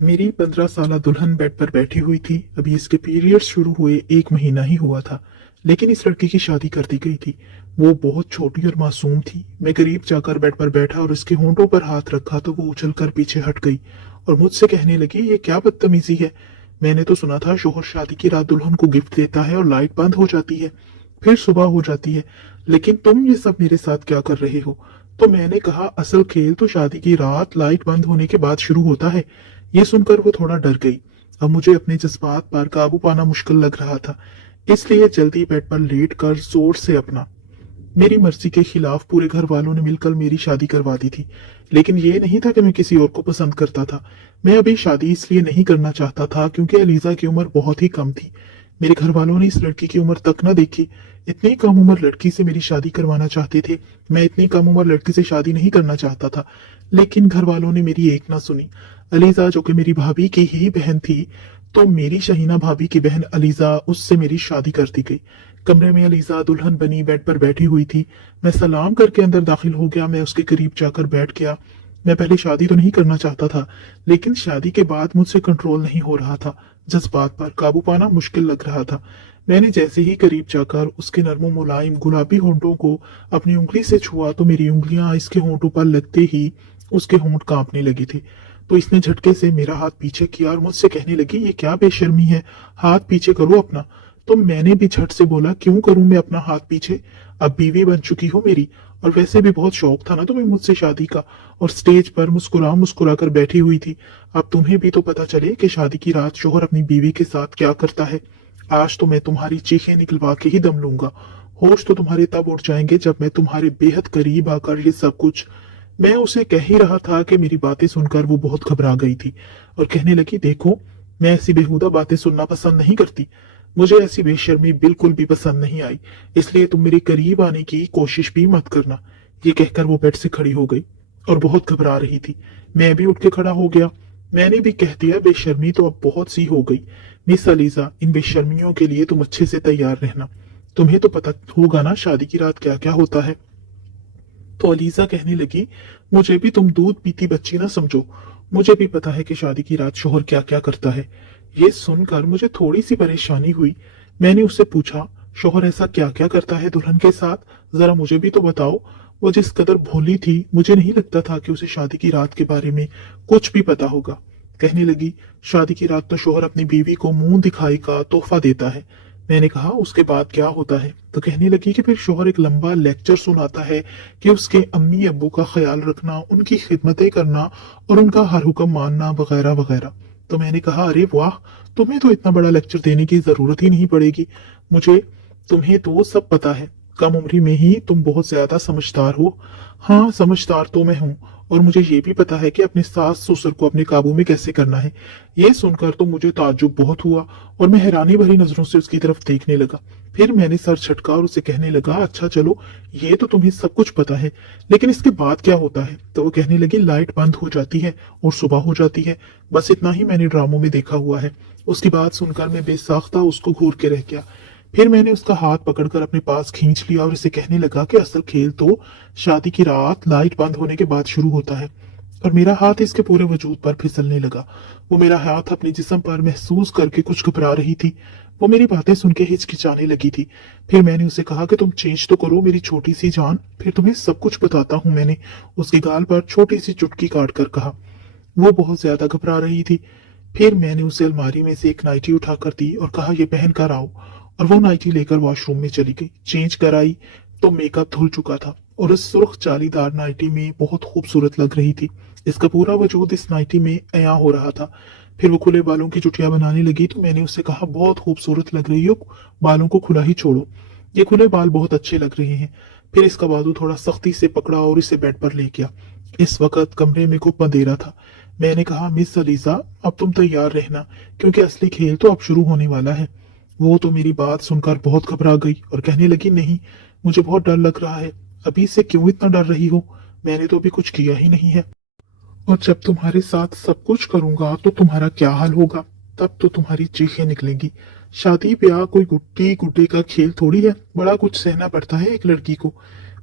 मेरी 15 साल दुल्हन बेड पर बैठी हुई थी। अभी इसके पीरियड्स शुरू हुए 1 महीना ही हुआ था, लेकिन इस लड़की की शादी कर दी गई थी। वो बहुत छोटी और मासूम थी। मैं करीब जाकर बेड पर बैठा और उसके होंठों पर हाथ रखा तो वो उछलकर पीछे हट गई और मुझसे कहने लगी, ये क्या बदतमीजी है। मैंने तो सुना था शोहर शादी की रात दुल्हन को गिफ्ट देता है और लाइट बंद हो जाती है, फिर सुबह हो जाती है, लेकिन तुम ये सब मेरे साथ क्या कर रहे हो। तो मैंने कहा, असल खेल तो शादी की रात लाइट बंद होने के बाद शुरू होता है। ये सुनकर वो थोड़ा डर गई। अब मुझे अपने जज्बात पर काबू पाना मुश्किल लग रहा था, इसलिए जल्दी बेड पर लेट कर जोर से अपना मेरी मर्जी के खिलाफ पूरे घर वालों ने मिलकर मेरी शादी करवा दी थी। लेकिन ये नहीं था कि मैं किसी और को पसंद करता था। मैं अभी शादी इसलिए नहीं करना चाहता था क्योंकि अलीजा की उम्र बहुत ही कम थी। मेरे घर वालों ने इस लड़की की उम्र तक न देखी। इतनी कम उम्र लड़की से मेरी शादी करवाना चाहते थे। मैं इतनी कम उम्र लड़की से शादी नहीं करना चाहता था, लेकिन घर वालों ने मेरी एक ना सुनी। अलीजा जो कि मेरी भाभी की ही बहन थी, तो मेरी शहीना भाभी की बहन अलीजा, उससे मेरी शादी कर दी गई। कमरे में अलीजा दुल्हन बनी बेड पर बैठी हुई थी। मैं सलाम करके अंदर दाखिल हो गया। मैं उसके करीब जाकर बैठ गया। मैं पहले शादी तो नहीं करना चाहता था, लेकिन शादी के बाद मुझसे कंट्रोल नहीं हो रहा था। जज्बात पर काबू पाना मुश्किल लग रहा था। मैंने जैसे ही करीब जाकर उसके नरमो मुलायम गुलाबी होंठों को अपनी उंगली से छुआ तो मेरी उंगलियां इसके होंठों पर लगते ही उसके होंठ कांपने लगी थी। तो इसने झटके से मेरा हाथ पीछे किया और मुझसे कहने लगी, ये क्या बेशर्मी है, हाथ पीछे करो अपना। तो मैंने भी झट से बोला, क्यों करूं मैं अपना हाथ पीछे, अब बीवी बन चुकी हो मेरी, और वैसे भी बहुत शौक था ना तुम्हें मुझसे शादी का, और स्टेज पर मुस्कुरा मुस्कुरा कर बैठी हुई थी। अब तुम्हें भी तो पता चले कि शादी की रात शोहर अपनी बीवी के साथ क्या करता है। आज तो मैं तुम्हारी चीखें निकलवा के ही दम लूंगा। होश तो तुम्हारे तब उठ जाएंगे जब मैं तुम्हारे बेहद करीब आकर ये सब कुछ। मैं उसे कह ही रहा था कि मेरी बातें सुनकर वो बहुत घबरा गई थी और कहने लगी, देखो, मैं ऐसी बेहुदा बातें सुनना पसंद नहीं करती। मुझे ऐसी बेशर्मी बिल्कुल भी पसंद नहीं आई, इसलिए तुम मेरे करीब आने की कोशिश भी मत करना। ये कहकर वो बेड से खड़ी हो गई और बहुत घबरा रही थी। मैं भी उठ के खड़ा हो गया। मैंने भी कह दिया, बेशर्मी तो अब बहुत सी हो गई। मिस अलीजा, इन बेशर्मियों के लिए तुम अच्छे से तैयार रहना। तुम्हें तो पता होगा ना शादी की रात क्या क्या होता है। तो अलीजा कहने लगी, मुझे भी तुम दूध पीती बच्ची ना समझो। मुझे भी पता है कि शादी की रात शोहर क्या क्या करता है। ये सुनकर मुझे थोड़ी सी परेशानी हुई। मैंने उससे पूछा, शोहर ऐसा क्या क्या करता है दुल्हन के साथ, जरा मुझे भी तो बताओ। वो जिस कदर भोली थी, मुझे नहीं लगता था कि उसे शादी की रात के बारे में कुछ भी पता होगा। कहने लगी, शादी की रात तो शोहर अपनी बीवी को मुंह दिखाई का तोहफा देता है। मैंने कहा, उसके बाद क्या होता है। तो कहने लगी कि फिर शोहर एक लंबा लेक्चर सुनाता है कि उसके अम्मी अब्बू का ख्याल रखना, उनकी खिदमतें करना और उनका हर हुक्म मानना वगैरह वगैरह। तो मैंने कहा, अरे वाह, तुम्हें तो इतना बड़ा लेक्चर देने की जरूरत ही नहीं पड़ेगी मुझे। तुम्हें तो सब पता है। कम उम्र में ही तुम बहुत ज्यादा समझदार हो। हाँ, समझदार तो मैं हूँ, और मुझे ये भी पता है कि अपने सास ससुर को अपने काबू में कैसे करना है। ये सुनकर तो मुझे ताज्जुब बहुत हुआ और मैं हैरानी भरी नजरों से उसकी तरफ देखने लगा। फिर मैंने सर झटका और उसे कहने लगा, अच्छा चलो, ये तो तुम्हें सब कुछ पता है, लेकिन इसके बाद क्या होता है। तो वो कहने लगी, लाइट बंद हो जाती है और सुबह हो जाती है। बस इतना ही मैंने ड्रामों में देखा हुआ है। उसकी बात सुनकर मैं बेसाख्ता उसको घूर के रह गया। फिर मैंने उसका हाथ पकड़कर अपने पास खींच लिया और इसे कहने लगा कि असल खेल तो शादी की रात लाइट बंद होने के बाद शुरू होता है। और मेरा हाथ इसके पूरे वजूद पर फिसलने लगा। वो मेरा हाथ अपने जिस्म पर महसूस करके कुछ घबरा रही थी। वो मेरी बातें सुन के हिचकिचाने लगी थी। फिर मैंने उसे कहा कि तुम चेंज तो करो मेरी छोटी सी जान, फिर तुम्हें सब कुछ बताता हूँ। मैंने उसके गाल पर छोटी सी चुटकी काट कर कहा। वो बहुत ज्यादा घबरा रही थी। फिर मैंने उसे अलमारी में से एक नाइटी उठाकर दी और कहा, ये पहन कर आओ। और वो नाइटी लेकर वॉशरूम में चली गई। चेंज कर आई तो मेकअप धुल चुका था और उस सुर्ख जालीदार नाइटी में बहुत खूबसूरत लग रही थी। इसका पूरा वजूद इस नाइटी में अया हो रहा था। फिर वो खुले बालों की चुटिया बनाने लगी तो मैंने उससे कहा, बहुत खूबसूरत लग रही हो, बालों को खुला ही छोड़ो, ये खुले बाल बहुत अच्छे लग रहे हैं। फिर इसका बाजू थोड़ा सख्ती से पकड़ा और इसे बेड पर ले गया। इस वक्त कमरे में खूब अंधेरा था। मैंने कहा, मिस अलीजा, अब तुम तैयार रहना, क्योंकि असली खेल तो अब शुरू होने वाला है। वो तो मेरी बात सुनकर बहुत घबरा गई और कहने लगी, नहीं, मुझे बहुत डर लग रहा है। अभी से क्यों इतना डर रही हो, मैंने तो अभी कुछ किया ही नहीं है। और जब तुम्हारे साथ सब कुछ करूंगा तो तुम्हारा क्या हाल होगा, तब तो तुम्हारी चीखें निकलेंगी। शादी ब्याह कोई गुड्डी गुड्डे का खेल थोड़ी है, बड़ा कुछ सहना पड़ता है एक लड़की को।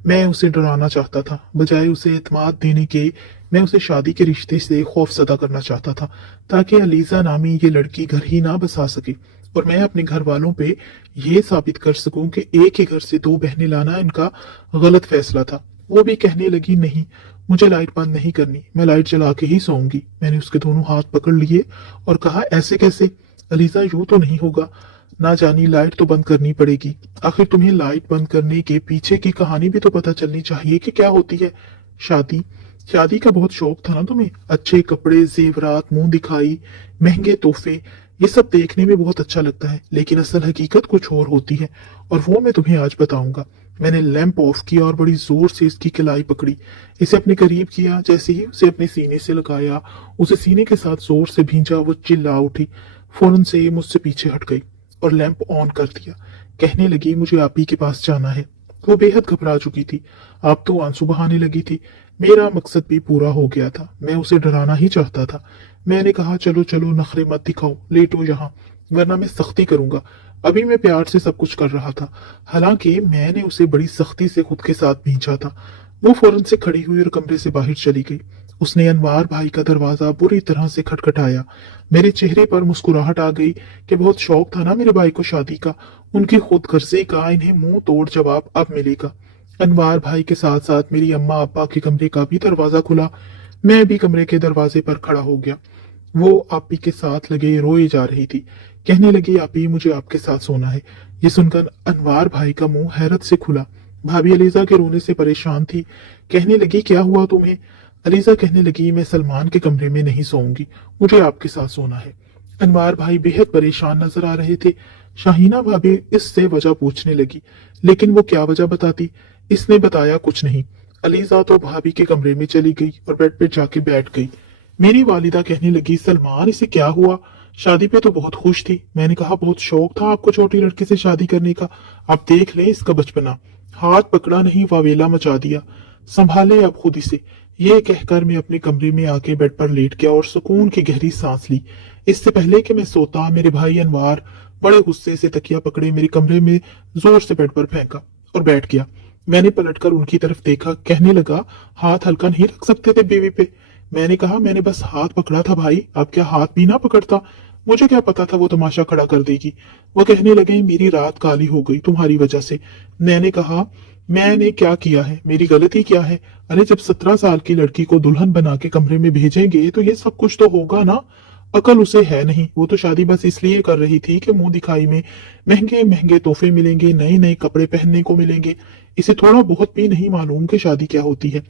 मैं उसे डराना चाहता था, बजाय उसे एतमाद देने के। मैं उसे शादी के रिश्ते से खौफजदा करना चाहता था, ताकि अलीजा नामी ये लड़की घर ही ना बसा सके, और मैं अपने घर वालों पे ये साबित कर सकूं कि एक ही घर से दो बहनें लाना इनका गलत फैसला था। वो भी कहने लगी, नहीं, मुझे लाइट बंद नहीं करनी, मैं लाइट जला के ही सोऊंगी। मैंने उसके दोनों हाथ पकड़ लिए और कहा, ऐसे कैसे अलीजा, यूं तो नहीं होगा। ना जानी लाइट तो बंद करनी पड़ेगी। आखिर तुम्हें लाइट बंद करने के पीछे की कहानी भी तो पता चलनी चाहिए कि क्या होती है। शादी शादी का बहुत शौक था ना तुम्हें। अच्छे कपड़े, जेवरात, मुंह दिखाई, महंगे तोहफे, ये सब देखने में बहुत अच्छा लगता है, लेकिन असल हकीकत कुछ और होती है, और वो मैं तुम्हें आज बताऊंगा। मैंने लैंप ऑफ किया और बड़ी जोर से इसकी कलाई पकड़ी, इसे अपने करीब किया। जैसे ही उसे अपने सीने से लगाया, उसे सीने के साथ जोर से भींचा, वो चिल्ला उठी, फौरन से मुझसे पीछे हट गई और लैंप ऑन कर दिया। कहने लगी, मुझे आप ही के पास जाना है। वो बेहद घबरा चुकी थी, अब तो आंसू बहाने लगी थी। मेरा मकसद भी पूरा हो गया था, मैं उसे डराना ही चाहता था। मैंने कहा, चलो चलो, नखरे मत दिखाओ, लेटो यहाँ, वरना मैं सख्ती करूंगा। अभी मैं प्यार से सब कुछ कर रहा था, हालांकि मैंने उसे बड़ी सख्ती से खुद के साथ भींचा था। वो फौरन से खड़ी हुई और कमरे से बाहर चली गई। उसने अनवार भाई का दरवाजा बुरी तरह से खटखटाया। मेरे चेहरे पर मुस्कुराहट आ गई कि बहुत शौक था ना मेरे भाई को शादी का, उनकी खुद गर्जी का इन्हें मुंह तोड़ जवाब अब मिलेगा। अनवार भाई के साथ साथ मेरी अम्मा अब्बा के कमरे का भी दरवाजा खुला। मैं भी कमरे के दरवाजे पर खड़ा हो गया। वो आपी के साथ लगे रोए जा रही थी। कहने लगी, आपी, मुझे आपके साथ सोना है। ये सुनकर अनवार भाई का मुंह हैरत से खुला। भाभी अलीजा के रोने से परेशान थी। कहने लगी, क्या हुआ तुम्हें? अलीजा कहने लगी, मैं सलमान के कमरे में नहीं सोऊंगी, मुझे आपके साथ सोना है। अनवार भाई बेहद परेशान नजर आ रहे थे। शाहीना भाभी इससे वजह पूछने लगी, लेकिन वो क्या वजह बताती। इसने बताया कुछ नहीं। अलीजा तो भाभी के कमरे में चली गई और बेड पे जाके बैठ गई। मेरी वालिदा कहने लगी, सलमान, इसे क्या हुआ? शादी पे तो बहुत खुश थी। मैंने कहा, बहुत शौक था आपको छोटी लड़की से शादी करने का, आप देख ले इसका बचपना। हाथ पकड़ा नहीं, वावेला मचा दिया। संभाले अब खुद इसे। ये कहकर मैं अपने कमरे में आके बेड पर लेट गया और सुकून की गहरी सांस ली। इससे पहले कि मैं सोता, मेरे भाई अनवार बड़े गुस्से से तकिया पकड़े मेरे कमरे में जोर से बेड पर फेंका और बैठ गया। मैंने पलटकर उनकी तरफ देखा। कहने लगा, हाथ हल्का नहीं रख सकते थे बीवी पे? मैंने कहा, मैंने बस हाथ पकड़ा था भाई, अब क्या हाथ भी ना पकड़ता? मुझे क्या पता था वो तमाशा खड़ा कर देगी। वो कहने लगे, मेरी रात काली हो गई तुम्हारी वजह से। मैंने कहा, मैंने क्या किया है? मेरी गलती क्या है? अरे जब 17 साल की लड़की को दुल्हन बना के कमरे में भेजेंगे तो ये सब कुछ तो होगा ना। अकल उसे है नहीं, वो तो शादी बस इसलिए कर रही थी कि मुंह दिखाई में महंगे महंगे तोहफे मिलेंगे, नए नए कपड़े पहनने को मिलेंगे। इसे थोड़ा बहुत भी नहीं मालूम कि शादी क्या होती है।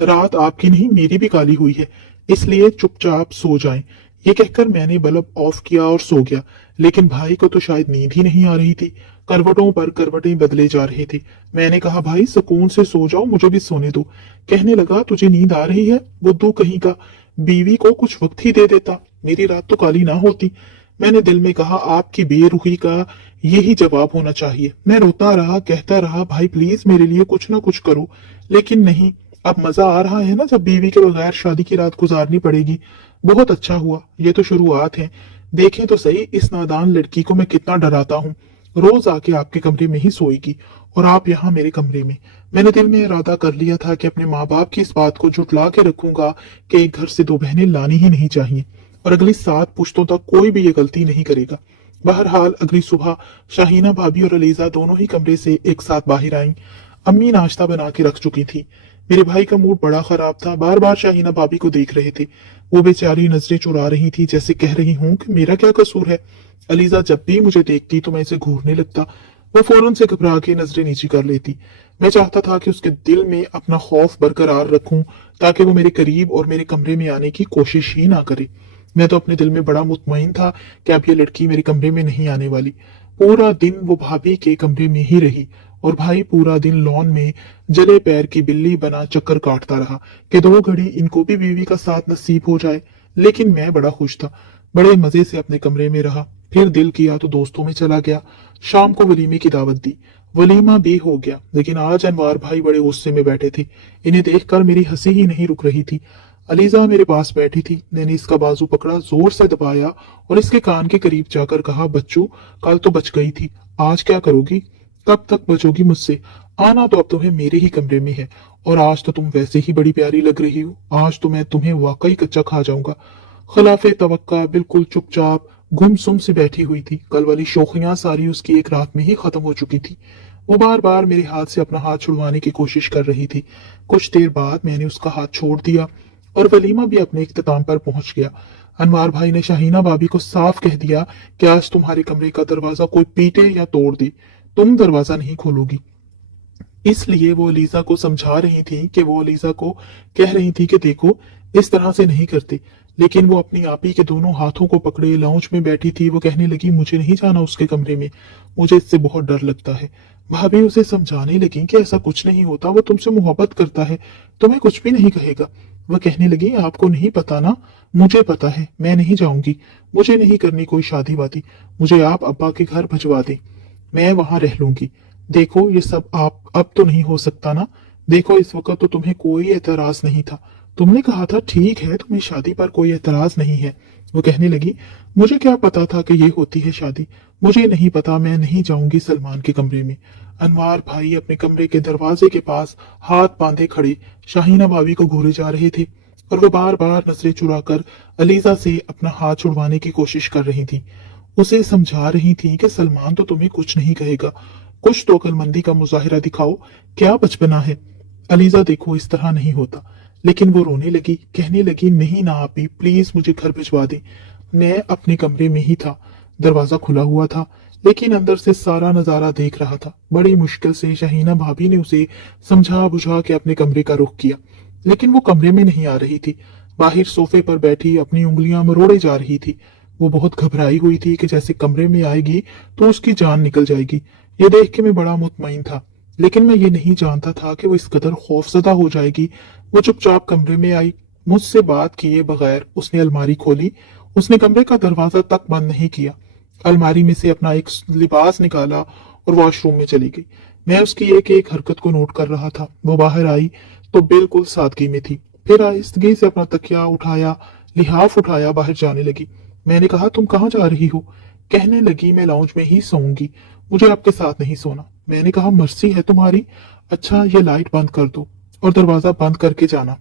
रात आपकी नहीं, मेरी भी काली हुई है, इसलिए चुपचाप सो जाएं। ये कहकर मैंने बल्ब ऑफ किया और सो गया। लेकिन भाई को तो शायद नींद ही नहीं आ रही थी। करवटों पर करवटें बदले जा रहे थे। मैंने कहा, भाई सुकून से सो जाओ, मुझे भी सोने दो। कहने लगा, तुझे नींद आ रही है? बुद्धू कहीं का, बीवी को कुछ वक्त ही दे देता, मेरी रात तो काली ना होती। मैंने दिल में कहा, आपकी बेरुखी का यही जवाब होना चाहिए। मैं रोता रहा, कहता रहा, भाई प्लीज मेरे लिए कुछ ना कुछ करो। लेकिन नहीं। अब मजा आ रहा है ना, जब बीवी के बगैर शादी की रात गुजारनी पड़ेगी। बहुत अच्छा हुआ, ये तो शुरुआत है। देखें तो सही, इस नादान लड़की को मैं कितना डराता हूँ। रोज आके आपके कमरे में ही सोएगी और आप यहाँ मेरे कमरे में। मैंने दिल में इरादा कर लिया था कि अपने माँ बाप की इस बात को जुटला के रखूंगा कि एक घर से दो बहनें लानी ही नहीं चाहिए, और अगली 7 पुश्तों तक कोई भी ये गलती नहीं करेगा। बहरहाल अगली सुबह शाहीना भाभी और अलीजा दोनों ही कमरे से एक साथ बाहर आईं। अम्मी नाश्ता बना के रख चुकी थी। मेरे भाई का मूड बड़ा खराब था, बार बार शाहीना भाभी को देख रहे थे। वो बेचारी नजरें चुरा रही थी, जैसे कह रही हूँ कि मेरा क्या कसूर है। अलीजा जब भी मुझे देखती तो मैं इसे घूरने लगता। वो फौरन से घबरा के नजरें नीची कर लेती। मैं चाहता था कि उसके दिल में अपना खौफ बरकरार रखूं, ताकि वो मेरे करीब और मेरे कमरे में आने की कोशिश ही ना करे। मैं तो अपने दिल में बड़ा मुतमईन था कि अब ये लड़की मेरे कमरे में नहीं आने वाली। पूरा दिन वो भाभी के कमरे में ही रही और भाई पूरा दिन लॉन में जले पैर की बिल्ली बना चक्कर काटता रहा कि 2 घड़ी इनको भी बीवी का साथ नसीब हो जाए। लेकिन मैं बड़ा खुश था, बड़े मजे से अपने कमरे में रहा। फिर दिल किया तो दोस्तों में चला गया। शाम को वलीमे की दावत दी। वलीमा भी हो गया, लेकिन आज अनवार भाई बड़े गुस्से में बैठे थे। इन्हें देखकर मेरी हंसी ही नहीं रुक रही थी। अलीजा मेरे पास बैठी थी। मैंने इसका बाजू पकड़ा, जोर से दबाया और इसके कान के करीब जाकर कहा, बच्चू, कल तो बच गई थी, आज क्या करोगी? कब तक बचोगी मुझसे? आना तो अब तुम्हें मेरे ही कमरे में है, और आज तो तुम वैसे ही बड़ी प्यारी लग रही हो। आज तो मैं तुम्हें वाकई कच्चा खा जाऊंगा। खिलाफे तवक्का बिल्कुल चुपचाप गुमसुम से बैठी हुई थी। कल वाली शोखियां सारी उसकी एक रात में ही खत्म हो चुकी थी। वो बार बार मेरे हाथ से अपना हाथ छुड़वाने की कोशिश कर रही थी। कुछ देर बाद मैंने उसका हाथ छोड़ दिया और वलीमा भी अपने इख्तिताम पर पहुंच गया। अनवार भाई ने शाहीना भाभी को साफ कह दिया कि आज तुम्हारे कमरे का दरवाजा कोई पीटे या तोड़ दे, तुम दरवाजा नहीं खोलोगी। इसलिए वो अलीजा को समझा रही थी कि वो अलीजा को कह रही थी कि देखो, इस तरह से नहीं करते। लेकिन वो अपनी आपी के दोनों हाथों को पकड़े लाउंज में बैठी थी। वो कहने लगी, मुझे नहीं जाना उसके कमरे में, मुझे इससे बहुत डर लगता है। भाभी उसे समझाने लगी कि ऐसा कुछ नहीं होता, वो तुमसे मोहब्बत करता है, तुम्हें कुछ भी नहीं कहेगा। वह कहने लगी, आपको नहीं पता ना, मुझे पता है, मैं नहीं जाऊंगी, मुझे नहीं करनी कोई शादी वादी, मुझे आप अब्बा के घर भिजवा दें, मैं वहां रह लूंगी। देखो ये सब आप अब तो नहीं हो सकता ना। देखो इस वक्त तो तुम्हें कोई एतराज नहीं था, तुमने कहा था ठीक है तुम्हें शादी पर कोई एतराज नहीं है। वो कहने लगी, मुझे क्या पता था कि ये होती है शादी, मुझे नहीं पता, मैं नहीं जाऊंगी सलमान के कमरे में। अनवार भाई अपने कमरे के दरवाजे के पास हाथ बांधे खड़े शाहीना भाभी को घूरे जा रहे थे और वो बार बार नजरें चुराकर अलीजा से अपना हाथ छुड़वाने की कोशिश कर रही थी। उसे समझा रही थी कि सलमान तो तुम्हें कुछ नहीं कहेगा, कुछ तो अक्लमंदी का मुजाहिरा दिखाओ, क्या बचपना है। अलीजा देखो इस तरह नहीं होता। लेकिन वो रोने लगी, कहने लगी, नहीं ना आपी, प्लीज मुझे घर भिजवा दे। मैं अपने कमरे में ही था, दरवाजा खुला हुआ था, लेकिन अंदर से सारा नजारा देख रहा था। बड़ी मुश्किल से शाहीना भाभी ने उसे समझा बुझा के अपने कमरे का रुख किया, लेकिन वो कमरे में नहीं आ रही थी। बाहर सोफे पर बैठी अपनी उंगलियां मरोड़े जा रही थी। वो बहुत घबराई हुई थी कि जैसे कमरे में आएगी तो उसकी जान निकल जाएगी। ये देख के मैं बड़ा मुतमईन था, लेकिन मैं ये नहीं जानता था कि वो इस कदर खौफजदा हो जाएगी। वो चुपचाप कमरे में आई, मुझसे बात किए बगैर उसने अलमारी खोली। उसने कमरे का दरवाजा तक बंद नहीं किया, अलमारी में से अपना एक लिबास निकाला और वॉशरूम में चली गई। मैं उसकी एक एक हरकत को नोट कर रहा था। वो बाहर आई तो बिल्कुल सादगी में थी, फिर आहिस्तगी से अपना तकिया उठाया, लिहाफ उठाया, बाहर जाने लगी। मैंने कहा, तुम कहाँ जा रही हो? कहने लगी, मैं लाउंज में ही सोऊंगी, मुझे आपके साथ नहीं सोना। मैंने कहा, मर्जी है तुम्हारी, अच्छा ये लाइट बंद कर दो और दरवाजा बंद करके जाना,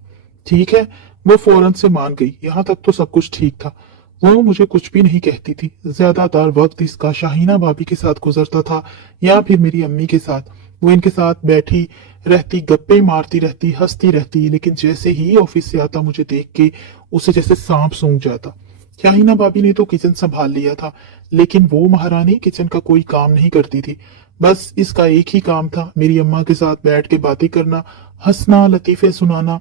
ठीक है। वो फौरन से मान गई। यहाँ तक तो सब कुछ ठीक था, वो मुझे कुछ भी नहीं कहती थी। ज्यादातर वक्त इसका शाहीना भाभी के साथ गुजरता था या फिर मेरी अम्मी के साथ। वो इनके साथ बैठी रहती, गप्पे मारती रहती, हंसती रहती, लेकिन जैसे ही ऑफिस से आता मुझे देख के उसे जैसे सांप सूंघ जाता। शाहीना भाभी ने तो किचन संभाल लिया था, लेकिन वो महारानी किचन का कोई काम नहीं करती थी। बस इसका एक ही काम था, मेरी अम्मा के साथ बैठ के बातें करना, हंसना, लतीफे सुनाना।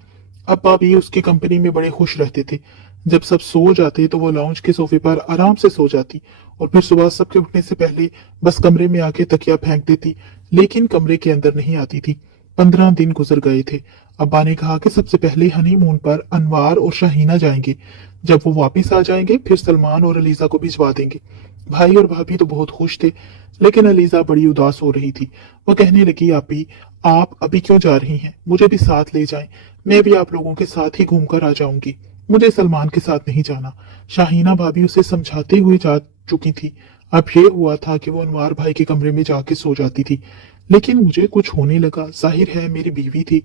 अब्बा भी उसकी कंपनी में बड़े खुश रहते थे। जब सब सो जाते तो वो लाउंज के सोफे पर आराम से सो जाती और फिर सुबह सबके उठने से पहले बस कमरे में आके तकिया फेंक देती, लेकिन कमरे के अंदर नहीं आती थी। 15 दिन गुजर गए थे। अब्बा ने कहा कि सबसे पहले हनीमून पर अनवार और शाहीना जाएंगे, जब वो वापस आ जाएंगे फिर सलमान और अलीजा को भिजवा देंगे। भाई और भाभी तो बहुत खुश थे, लेकिन अलीजा बड़ी उदास हो रही थी। वो कहने लगी, आप अभी क्यों जा रही हैं? मुझे भी साथ ले जाएं, मैं भी आप लोगों के साथ ही घूमकर आ जाऊंगी, मुझे सलमान के साथ नहीं जाना। शाहीना भाभी उसे समझाते हुए जा चुकी थी। अब ये हुआ था कि वो अनवार भाई के कमरे में जाके सो जाती थी, लेकिन मुझे कुछ होने लगा। जाहिर है मेरी बीवी थी।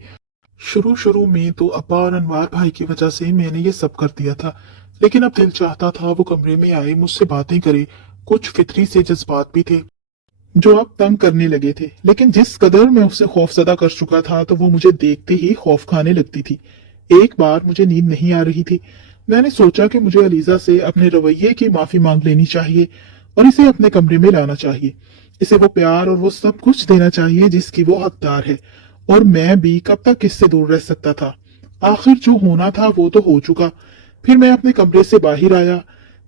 शुरू शुरू में तो अब्बा और अनवार भाई की वजह से मैंने ये सब कर दिया था, लेकिन अब दिल चाहता था वो कमरे में आए, मुझसे बातें करे। कुछ फितरी से जज्बात भी थे जो अब तंग करने लगे थे, लेकिन जिस कदर मैं उससे खौफजदा कर चुका था तो वो मुझे देखते ही खौफ खाने लगती थी। एक बार मुझे नींद नहीं आ रही थी। मैंने सोचा कि मुझे अलीजा से अपने रवैये की माफी मांग लेनी चाहिए और इसे अपने कमरे में लाना चाहिए। इसे वो प्यार और वो सब कुछ देना चाहिए जिसकी वो हकदार है, और मैं भी कब तक इससे दूर रह सकता था। आखिर जो होना था वो तो हो चुका। फिर मैं अपने कमरे से बाहर आया।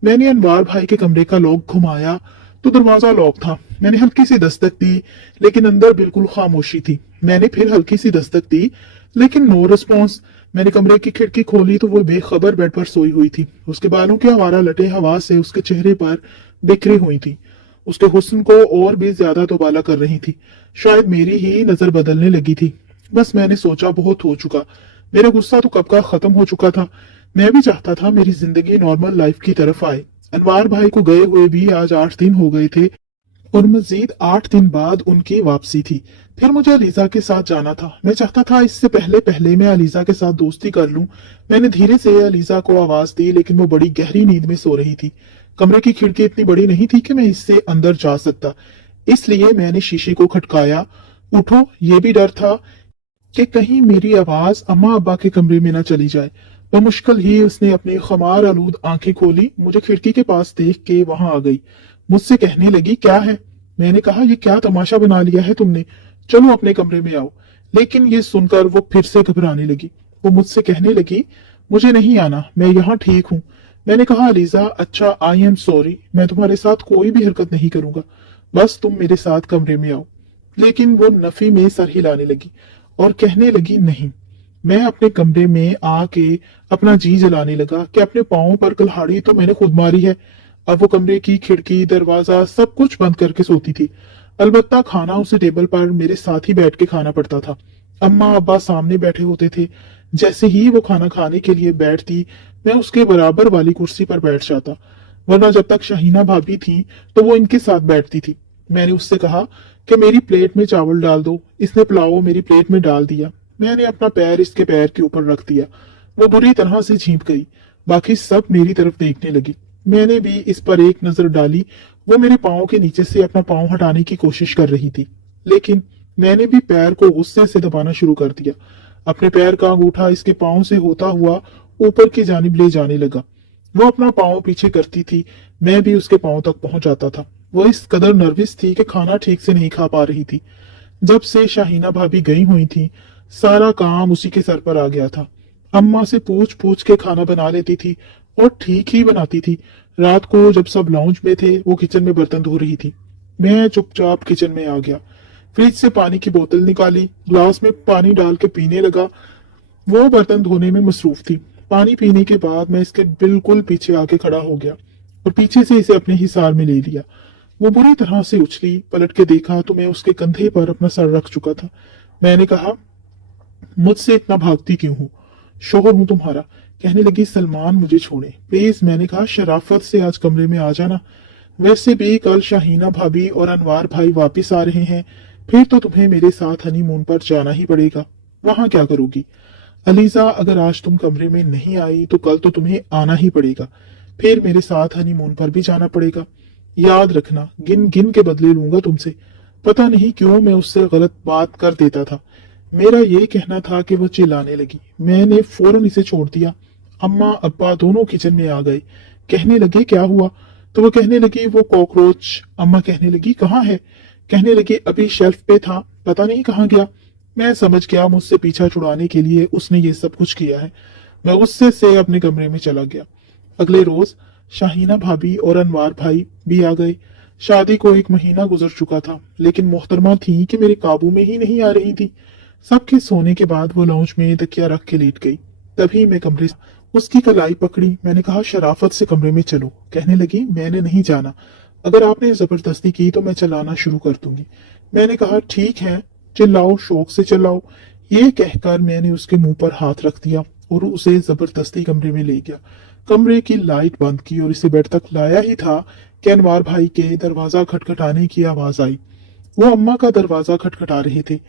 मैंने अनवार भाई के कमरे का लॉक घुमाया तो दरवाजा लॉक था। मैंने हल्की सी दस्तक दी, लेकिन अंदर बिल्कुल खामोशी थी। मैंने फिर हल्की सी दस्तक दी, लेकिन नो रिस्पॉन्स। मैंने कमरे की खिड़की खोली तो वो बेखबर बेड पर सोई हुई थी। उसके बालों की आवारा लटे हवा से उसके चेहरे पर बिखरी हुई थी। उसके हुस्न को और भी ज्यादा तबाला कर रही थी। शायद मेरी ही नजर बदलने लगी थी। बस मैंने सोचा, बहुत हो चुका, मेरा गुस्सा तो कब का खत्म हो चुका था। मैं भी चाहता था मेरी जिंदगी नॉर्मल लाइफ की तरफ आए। अनवार भाई को गए हुए भी आज 8 दिन हो गए थे, और मजीद 8 दिन बाद उनकी वापसी थी। फिर मुझे अलीजा के साथ जाना था। मैं चाहता था इससे पहले पहले मैं अलीजा के साथ दोस्ती कर लूं। मैंने धीरे से अलीजा को आवाज दी, लेकिन वो बड़ी गहरी नींद में सो रही थी। कमरे की खिड़की इतनी बड़ी नहीं थी कि मैं इससे अंदर जा सकता, इसलिए मैंने शीशे को खटकाया। उठो, ये भी डर था कि कहीं मेरी आवाज अम्मा अब्बा के कमरे में न चली जाए। बमुश्किल ही उसने अपनी खमार आलूद आंखें खोली, मुझे खिड़की के पास देख के वहां आ गई। मुझसे कहने लगी, क्या है? मैंने कहा, ये क्या तमाशा बना लिया है तुमने, चलो अपने कमरे में आओ। लेकिन ये सुनकर वो फिर से घबराने लगी। वो मुझसे कहने लगी, मुझे नहीं आना, मैं यहाँ ठीक हूँ। मैंने कहा, अलीजा, अच्छा, आई एम सॉरी, मैं तुम्हारे साथ कोई भी हरकत नहीं करूंगा, बस तुम मेरे साथ कमरे में आओ। लेकिन वो नफी में सर हिलाने लगी और कहने लगी, नहीं। मैं अपने कमरे में आके अपना जी जलाने लगा कि अपने पाँव पर कुल्हाड़ी तो मैंने खुद मारी है। अब वो कमरे की खिड़की, दरवाजा सब कुछ बंद करके सोती थी। अलबत्ता खाना उसे टेबल पर मेरे साथ ही बैठ के खाना पड़ता था। अम्मा अब्बा सामने बैठे होते थे। जैसे ही वो खाना खाने के लिए बैठती, मैं उसके बराबर वाली कुर्सी पर बैठ जाता, वरना जब तक शाहीना भाभी थी तो वो इनके साथ बैठती थी। मैंने उससे कहा कि मेरी प्लेट में चावल डाल दो। इसने पुलाव मेरी प्लेट में डाल दिया। मैंने अपना पैर इसके पैर के ऊपर रख दिया। वो बुरी तरह से झींप गई। बाकी सब मेरी तरफ देखने लगी। मैंने भी इस पर एक नजर डाली। वो मेरे पाँव के नीचे से अपना पाँव हटाने की कोशिश कर रही थी, लेकिन मैंने भी पैर को गुस्से से दबाना शुरू कर दिया। अपने पैर का अंगूठा इसके पाँव से होता हुआ ऊपर की जानिब ले जाने लगा। वो अपना पाँव पीछे करती थी, मैं भी उसके पाँव तक पहुंच जाता था। वो इस कदर नर्वस थी कि खाना ठीक से नहीं खा पा रही थी। जब से शाहीना भाभी गई हुई थी, सारा काम उसी के सर पर आ गया था। अम्मा से पूछ पूछ के खाना बना लेती थी और ठीक ही बनाती थी। रात को जब सब लाउंज में थे, वो किचन में बर्तन धो रही थी। मैं चुपचाप किचन में आ गया। फ्रिज से पानी की बोतल निकाली, ग्लास में पानी डाल के पीने लगा। वो बर्तन धोने में मसरूफ थी। पानी पीने के बाद मैं इसके बिल्कुल पीछे आके खड़ा हो गया और पीछे से इसे अपने हिसार में ले लिया। वो बुरी तरह से उछली। पलट के देखा तो मैं उसके कंधे पर अपना सर रख चुका था। मैंने कहा, मुझसे इतना भागती क्यों हो? शोहर हूं तुम्हारा। कहने लगी, सलमान, मुझे छोड़े प्लीज। मैंने कहा, शराफत से आज कमरे में आ जाना। वैसे भी कल शाहीना भाभी और अनवार भाई वापिस आ रहे हैं, फिर तो तुम्हें मेरे साथ हनीमून पर जाना ही पड़ेगा। वहां क्या करोगी? अलीजा, अगर आज तुम कमरे में नहीं आई तो कल तो तुम्हें आना ही पड़ेगा, फिर मेरे साथ हनीमून पर भी जाना पड़ेगा। याद रखना, गिन गिन के बदले लूंगा तुमसे। पता नहीं क्यों मैं उससे गलत बात कर देता था। मेरा ये कहना था कि वो चिल्लाने लगी। मैंने फौरन इसे छोड़ दिया। अम्मा अब्बा दोनों किचन में आ गए। कहने लगे, क्या हुआ? तो वो कहने लगी, वो कॉकरोच। अम्मा कहने लगी, कहाँ है? कहने लगी, अभी शेल्फ पे था, पता नहीं कहाँ गया। मैं समझ गया मुझसे पीछा छुड़ाने के लिए उसने ये सब कुछ किया है। मैं गुस्से से अपने कमरे में चला गया। अगले रोज शाहीना भाभी और अनवार भाई भी आ गए। शादी को 1 महीना गुजर चुका था, लेकिन मोहतरमा थी कि मेरे काबू में ही नहीं आ रही थी। सबके सोने के बाद वो लाउंज में तकिया रख के लेट गई। तभी मैं कमरे उसकी कलाई पकड़ी। मैंने कहा, शराफत से कमरे में चलो। कहने लगी, मैंने नहीं जाना। अगर आपने जबरदस्ती की तो मैं चलाना शुरू कर दूंगी। मैंने कहा, ठीक है, चिल्लाओ, शौक से चिल्लाओ। ये कहकर मैंने उसके मुंह पर हाथ रख दिया और उसे जबरदस्ती कमरे में ले गया। कमरे की लाइट बंद की और इसे बेड तक लाया ही था कि अनवार भाई के दरवाजा खटखटाने की आवाज आई। वो अम्मा का दरवाजा खटखटा रहे थे।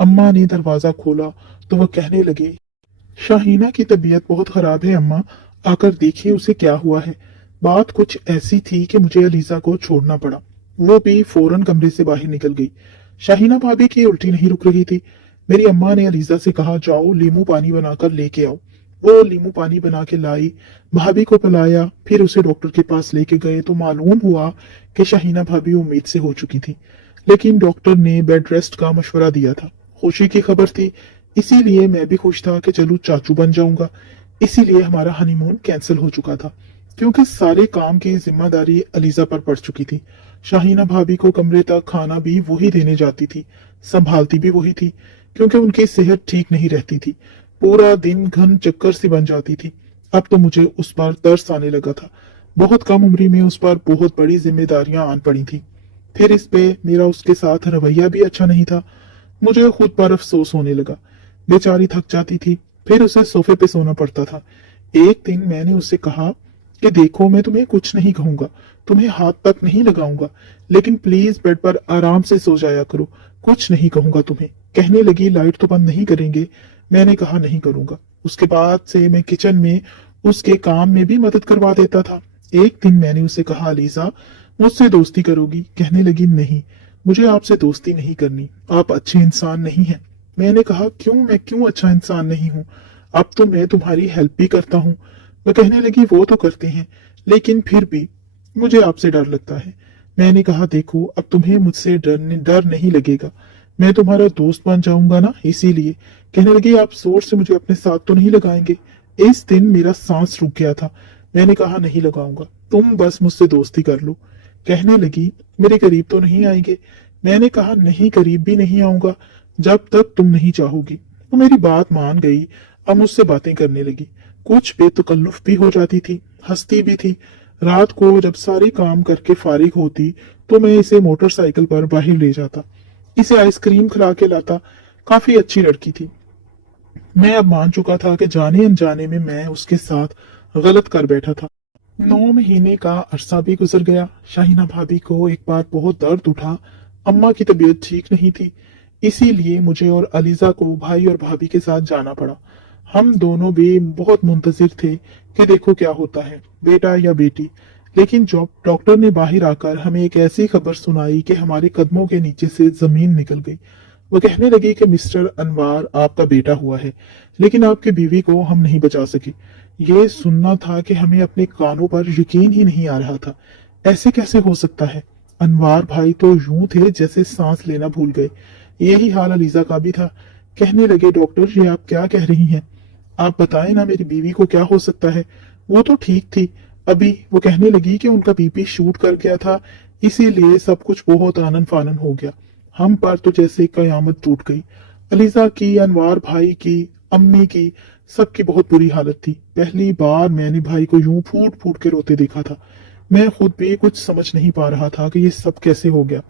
अम्मा ने दरवाजा खोला तो वो कहने लगे, शाहीना की तबीयत बहुत खराब है अम्मा, आकर देखिए उसे क्या हुआ है। बात कुछ ऐसी थी कि मुझे अलीजा को छोड़ना पड़ा। वो भी फौरन कमरे से बाहर निकल गई। शाहीना भाभी की उल्टी नहीं रुक रही थी। मेरी अम्मा ने अलीजा से कहा, जाओ नींबू पानी बनाकर लेके आओ। वो नींबू पानी बना के लाई, भाभी को पिलाया, फिर उसे डॉक्टर के पास लेके गए तो मालूम हुआ कि शाहीना भाभी उम्मीद से हो चुकी थी, लेकिन डॉक्टर ने बेड रेस्ट का मशवरा दिया था। खुशी की खबर थी, इसीलिए मैं भी खुश था कि चलू चाचू बन जाऊंगा। इसीलिए हमारा हनीमून कैंसिल हो चुका था, क्योंकि सारे काम की जिम्मेदारी अलीजा पर पड़ चुकी थी। शाहीना भाभी को कमरे तक खाना भी वही देने जाती थी, संभालती भी वही थी, क्योंकि उनकी सेहत ठीक नहीं रहती थी। पूरा दिन घन चक्कर सी बन जाती थी। अब तो मुझे उस पर तरस आने लगा था। बहुत कम उम्र में उस पर बहुत बड़ी जिम्मेदारियां आन पड़ी थी। फिर इस पे मेरा उसके साथ रवैया भी अच्छा नहीं था। मुझे खुद पर अफसोस होने लगा। बेचारी थक जाती थी, फिर उसे सोफे पे सोना पड़ता था। एक दिन मैंने उससे कहा कि देखो मैं तुम्हें कुछ नहीं कहूंगा, तुम्हें हाथ तक नहीं लगाऊंगा, लेकिन प्लीज बेड पर आराम से सो जाया करो, कुछ नहीं कहूंगा तुम्हें। कहने लगी लाइट तो बंद नहीं करेंगे। मैंने कहा नहीं करूंगा। उसके बाद से मैं किचन में उसके काम में भी मदद करवा देता था। एक दिन मैंने उसे कहा, अलीजा मुझसे दोस्ती करोगी? कहने लगी नहीं, मुझे आपसे दोस्ती नहीं करनी, आप अच्छे इंसान नहीं हैं। मैंने कहा क्यों, मैं क्यों अच्छा इंसान नहीं हूँ? अब तो मैं तुम्हारी हेल्प भी करता हूँ। वो कहने लगी वो तो करते हैं, लेकिन फिर भी मुझे आपसे डर लगता है। मैंने कहा देखो अब तुम्हें मुझसे डर नहीं लगेगा, मैं तुम्हारा दोस्त बन जाऊंगा ना, इसीलिए। कहने लगी आप जोर से मुझे अपने साथ तो नहीं लगाएंगे? इस दिन मेरा सांस रुक गया था। मैंने कहा नहीं लगाऊंगा, तुम बस मुझसे दोस्ती कर लो। कहने लगी मेरे करीब तो नहीं आएंगे? मैंने कहा नहीं, करीब भी नहीं आऊंगा जब तक तुम नहीं चाहोगी। वो मेरी बात मान गई। अब मुझसे बातें करने लगी, कुछ बेतकल्लुफ भी हो जाती थी, हंसती भी थी। रात को जब सारी काम करके फारिग होती तो मैं इसे मोटरसाइकिल पर बाहर ले जाता, इसे आइसक्रीम खिला के लाता। काफी अच्छी लड़की थी। मैं अब मान चुका था कि जाने अनजाने में मैं उसके साथ गलत कर बैठा था। 9 महीने का अरसा भी गुजर गया। शाहीना भाभी को एक बार बहुत दर्द उठा। अम्मा की तबीयत ठीक नहीं थी, इसीलिए मुझे और अलीजा को भाई और भाभी के साथ जाना पड़ा। हम दोनों भी बहुत मुंतजिर थे कि देखो क्या होता है, बेटा या बेटी। लेकिन जब डॉक्टर ने बाहर आकर हमें एक ऐसी खबर सुनाई कि हमारे कदमों के नीचे से जमीन निकल गई। वो कहने लगी कि मिस्टर अनवार आपका बेटा हुआ है, लेकिन आपकी बीवी को हम नहीं बचा सके। ये सुनना था कि हमें अपने कानों पर यकीन ही नहीं आ रहा था। ऐसे कैसे हो सकता है? अनवार भाई तो यूं थे जैसे सांस लेना भूल गए। यही हाल अलीजा का भी था। कहने लगे डॉक्टर ये आप क्या कह रही हैं? आप बताएं ना मेरी बीवी को क्या हो सकता है? वो तो ठीक थी अभी। वो कहने लगी कि उनका बीपी शूट कर गया था, इसीलिए सब कुछ बहुत आनन फानन हो गया। हम पर तो जैसे कयामत टूट गई। अलीजा की, अनवार भाई की, अम्मी की, सबकी बहुत बुरी हालत थी। पहली बार मैंने भाई को यूं फूट फूट के रोते देखा था। मैं खुद भी कुछ समझ नहीं पा रहा था कि ये सब कैसे हो गया।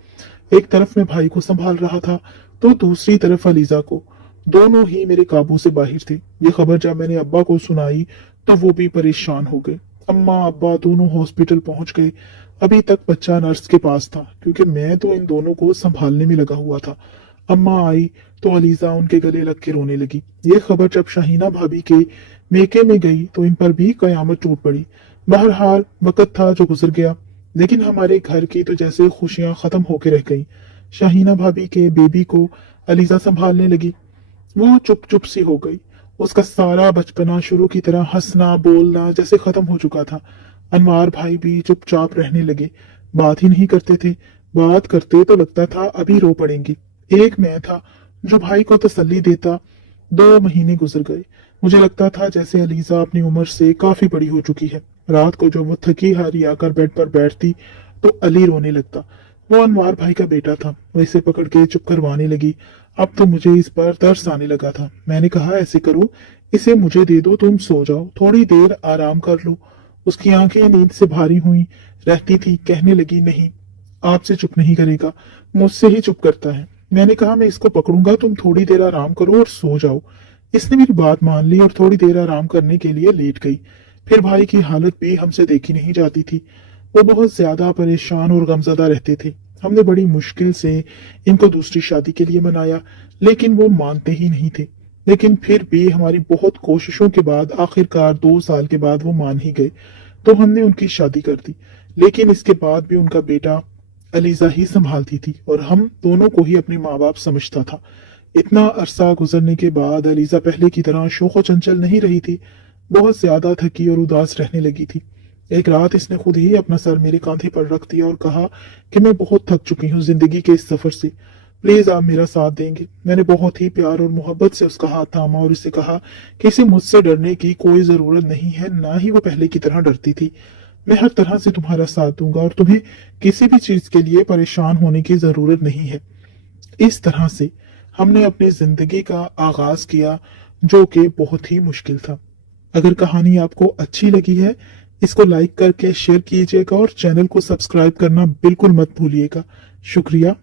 एक तरफ मैं भाई को संभाल रहा था तो दूसरी तरफ अलीजा को। दोनों ही मेरे काबू से बाहर थे। ये खबर जब मैंने अब्बा को सुनाई तो वो भी परेशान हो गए। अम्मा अब्बा दोनों हॉस्पिटल पहुंच गए। अभी तक बच्चा नर्स के पास था, क्योंकि मैं तो इन दोनों को संभालने में लगा हुआ था। अम्मा आई तो अलीजा उनके गले लग के रोने लगी। ये खबर जब शाहीना भाभी के मेके में गई तो इन पर भी कयामत टूट पड़ी। बहरहाल वक्त था जो गुजर गया, लेकिन हमारे घर की तो जैसे खुशियां खत्म होकर रह गई। शाहीना भाभी के बेबी को अलीजा संभालने लगी। वो चुप चुप सी हो गई। उसका सारा बचपना शुरू की तरह हंसना बोलना जैसे खत्म हो चुका था। अनवार भाई भी चुपचाप रहने लगे, बात ही नहीं करते थे। बात करते तो लगता था अभी रो पड़ेंगे। एक मैं था जो भाई को तसल्ली देता। 2 महीने गुजर गए। मुझे लगता था जैसे अलीजा अपनी उम्र से काफी बड़ी हो चुकी है। रात को जब वो थकी हारी आकर बेड पर बैठती तो अली रोने लगता। वो अनवार भाई का बेटा था। वो इसे पकड़ के चुप करवाने लगी। अब तो मुझे इस पर तरस आने लगा था। मैंने कहा ऐसे करो, इसे मुझे दे दो, तुम सो जाओ, थोड़ी देर आराम कर लो। उसकी आंखें नींद से भारी हुई रहती थी। कहने लगी नहीं, आपसे चुप नहीं करेगा, मुझसे ही चुप करता है। मैंने कहा मैं इसको पकड़ूंगा, तुम थोड़ी देर आराम करो और सो जाओ। इसने मेरी बात मान ली और थोड़ी देर आराम करने के लिए लेट गई। फिर भाई की हालत भी हमसे देखी नहीं जाती थी। वो बहुत ज्यादा परेशान और गमजदा रहते थे। हमने बड़ी मुश्किल से इनको दूसरी शादी के लिए मनाया, लेकिन वो मानते ही नहीं थे। लेकिन फिर भी हमारी बहुत कोशिशों के बाद आखिरकार 2 साल के बाद वो मान ही गए, तो हमने उनकी शादी कर दी। लेकिन इसके बाद भी उनका बेटा अलीजा ही संभालती थी और हम दोनों को ही अपने माँ बाप समझता था। इतना अरसा गुजरने के बाद अलीजा पहले की तरह शोखो चंचल नहीं रही थी। बहुत ज्यादा थकी और उदास रहने लगी थी। एक रात इसने खुद ही अपना सर मेरे कांधे पर रख दिया और कहा कि मैं बहुत थक चुकी हूँ जिंदगी के इस सफर से, प्लीज आप मेरा साथ देंगे। मैंने बहुत ही प्यार और मोहब्बत से उसका हाथ थामा और इसे कहा कि इसे मुझसे डरने की कोई जरूरत नहीं है, ना ही वो पहले की तरह डरती थी। मैं हर तरह से तुम्हारा साथ दूंगा और तुम्हें किसी भी चीज के लिए परेशान होने की जरूरत नहीं है। इस तरह से हमने अपनी जिंदगी का आगाज किया, जो कि बहुत ही मुश्किल था। अगर कहानी आपको अच्छी लगी है, इसको लाइक करके शेयर कीजिएगा और चैनल को सब्सक्राइब करना बिल्कुल मत भूलिएगा। शुक्रिया।